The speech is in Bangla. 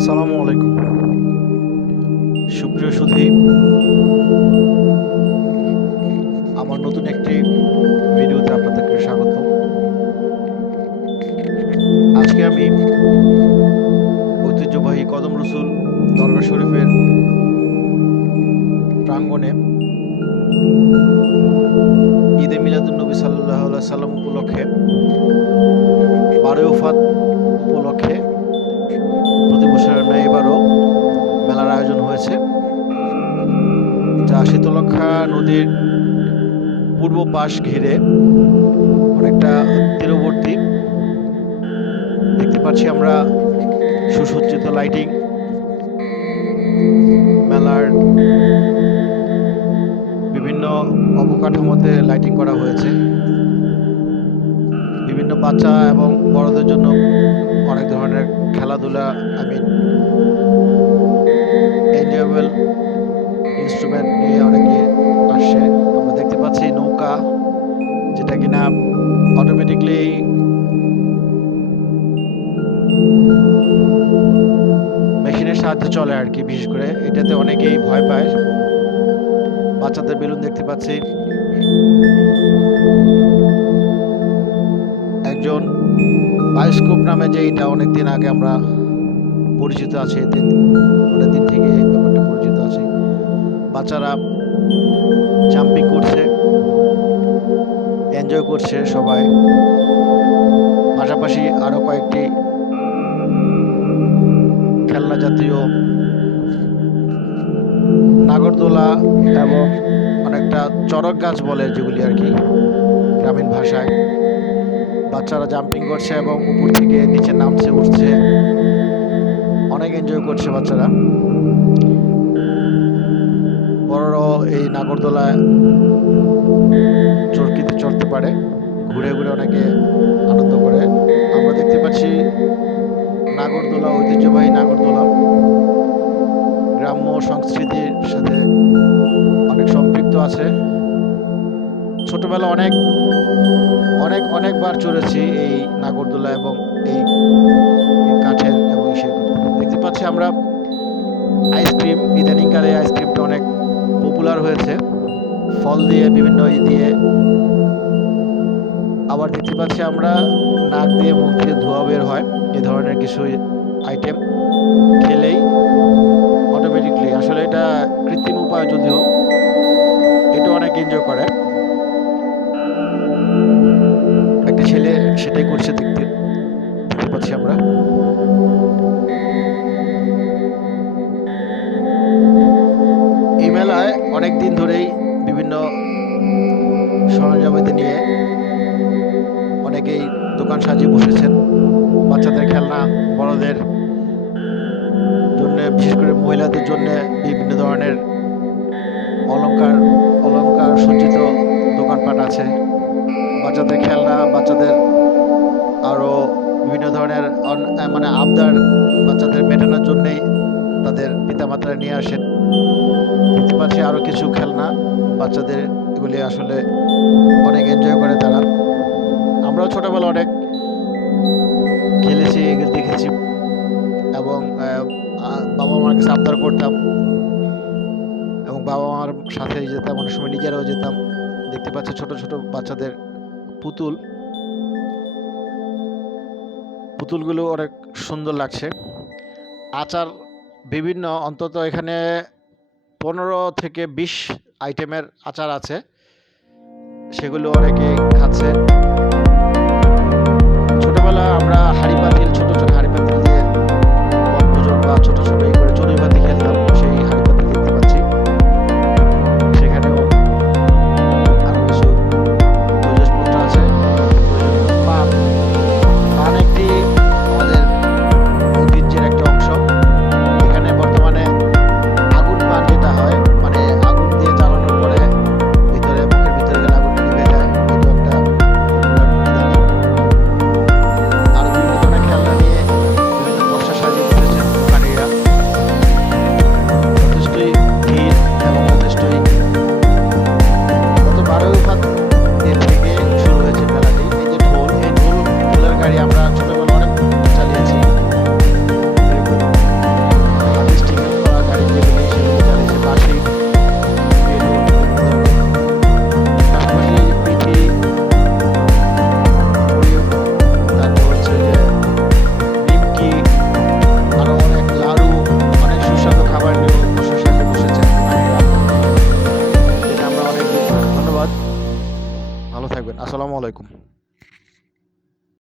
আসসালামু আলাইকুম। সুপ্রিয় সুধী, আমার নতুন একটি ভিডিওতে আপনাদেরকে স্বাগত। আজকে আমি ঐতিহ্যবাহী কদম রসুল দরগা শরীফের প্রাঙ্গণে ঈদে মিলাদুলনবী সাল্লাহ সাল্লাম উপলক্ষে বারোই উফাত উপলক্ষে শীতলক্ষা নদীর পূর্ব পাশ ঘিরে অনেকটা তীরবর্তী। দেখতে পাচ্ছি আমরা সুসজ্জিত লাইটিং মেলার বিভিন্ন অবকাঠামোতে লাইটিং করা হয়েছে। বিভিন্ন বাচ্চা এবং বড়দের জন্য অনেক ধরনের খেলাধুলা আই মিন এনজয়েবল ইনস্ট্রুমেন্ট নিয়ে অনেকে আসছে আমরা দেখতে পাচ্ছি নৌকা, যেটা কিনা অটোমেটিকলি মেশিনের সাহায্যে চলে আর কি, বিশেষ করে। এটাতে অনেকেই ভয় পায়। বাচ্চাদের বেলুন দেখতে পাচ্ছি। একজন বায়োস্কোপ নামে যে এটা অনেকদিন আগে আমরা পরিচিত আছে দিন অনেকদিন থেকে ব্যাপারটা পরিচিত আছে। বাচ্চারা জাম্পিং করছে এনজয় করছে সবাই। পাশাপাশি আরও কয়েকটি খেলনা জাতীয় নাগরদোলা এবং অনেকটা চড়ক গাছ বলে যেগুলি আর কি গ্রামীণ ভাষায়। বাচ্চারা জাম্পিং করছে এবং উপর থেকে নিচে নামছে, উঠছে। অনেক এনজয় করছে বাচ্চারা। বড়রাও এই নাগরদোলায় চরকিতে চড়তে পারে, ঘুরে ঘুরে অনেকে আনন্দ করে। আমরা দেখতে পাচ্ছি নাগরদোলা, ঐতিহ্যবাহী নাগরদোলা। গ্রাম্য সংস্কৃতির সাথে অনেক সম্পৃক্ত আছে। ছোটবেলা অনেক অনেক, অনেকবার চড়েছি এই নাগরদোলা এবং এই কাঠের এবং দেখতে পাচ্ছি আমরা আইসক্রিম ইদানিংকালে আইসক্রিমটা অনেক পপুলার হয়েছে। ফল দিয়ে, বিভিন্ন ই দিয়ে। আবার দেখতে পাচ্ছি আমরা নাক দিয়ে মুখ দিয়ে ধোয়া বের হয়। এই ধরনের কিছু আইটেম খেলেই অটোমেটিকলি আসলে এটা কৃত্রিম উপায় যদিও, এটা অনেক এনজয় করে। বিশেষ করে মহিলাদের জন্য বিভিন্ন ধরনের অলংকার অলংকার সজ্জিত দোকানপাট আছে। বাচ্চাদের খেলনা, বাচ্চাদের আরও বিভিন্ন ধরনের মানে আবদার বাচ্চাদের মেটানোর জন্যেই তাদের পিতামাতারা নিয়ে আসেন। দেখতে পাচ্ছি আরও কিছু খেলনা বাচ্চাদের এগুলি আসলে অনেক এনজয় করে তারা। আমরাও ছোটোবেলা অনেক খেলেছি দেখেছি। বাবা কাছে আবদার করতাম। এবং বাবা মার সাথে যেতাম, অনেক সময় নিজেরাও যেতাম। দেখতে পাচ্ছি ছোট ছোট বাচ্চাদের পুতুল। পুতুলগুলো অনেক সুন্দর লাগছে। আচার বিভিন্ন, অন্তত এখানে পনেরো থেকে বিশ আইটেমের আচার আছে। সেগুলো অনেকে খাচ্ছে। আলাইকুম।